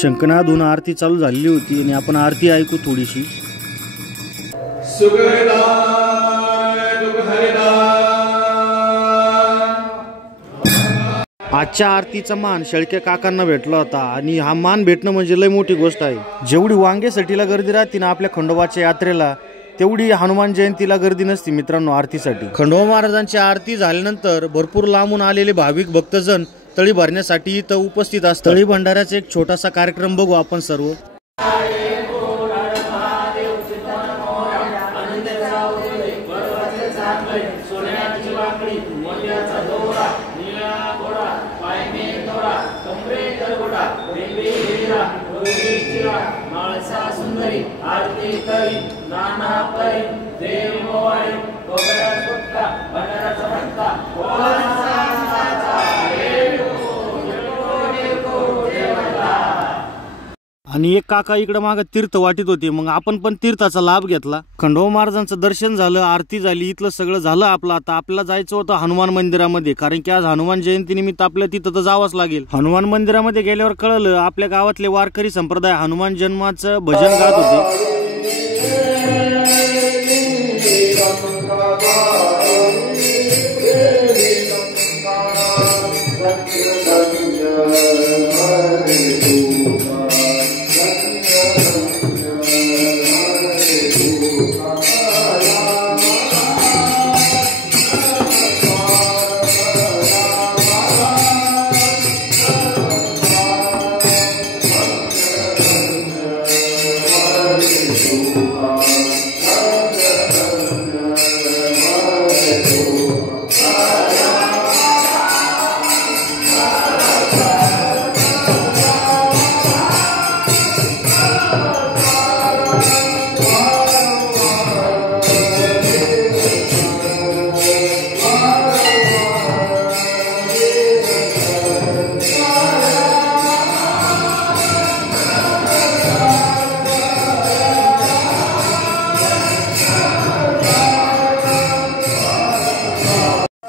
शंखनादहून आरती चालू झालेली होती आणि आपण आरती ऐकू थोडीशी। आजच्या आरतीचा मान शेळके काकांना भेटला होता आणि हा मान भेटणं म्हणजे लय मोठी गोष्ट आहे। जेवढी वांगेसाठीला गर्दी राहते ना आपल्या खंडोबाच्या यात्रेला, तेवढी हनुमान जयंतीला गर्दी नसती मित्रांनो आरतीसाठी। खंडोबा महाराजांची आरती झाल्यानंतर भरपूर लांबून आलेले भाविक भक्तजन तळी भरण्यासाठी इथं उपस्थित असतात। तळी भंडाऱ्याचा एक छोटासा कार्यक्रम बघू आपण सर्व। आणि एक काका इकडे मागे तीर्थ वाटीत होते, मग आपण पण तीर्थाचा लाभ घेतला। खंडोबा महाराजांचं दर्शन झालं, आरती झाली, इथलं सगळं झालं आपलं। आता आपल्याला जायचं होतं हनुमान मंदिरामध्ये, कारण की आज हनुमान जयंती निमित्त आपल्याला तिथं तर जावंच लागेल। हनुमान मंदिरामध्ये गेल्यावर कळलं आपल्या गावातले वारकरी संप्रदाय हनुमान जन्माचं भजन गात होते।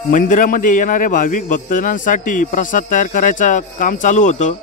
मंदिरामध्ये येणाऱ्या भाविक भक्तजनांसाठी प्रसाद तयार करायचं काम चालू होतं।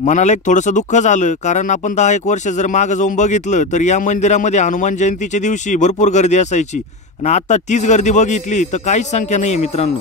मनाला एक थोडंसं दुःख झालं, कारण आपण 10-1 वर्ष जर मागे जाऊन बघितलं तर या मंदिरामध्ये हनुमान जयंतीच्या दिवशी भरपूर गर्दी असायची आणि आता तीच गर्दी बघितली तर काहीच संख्या नाहीये मित्रांनो।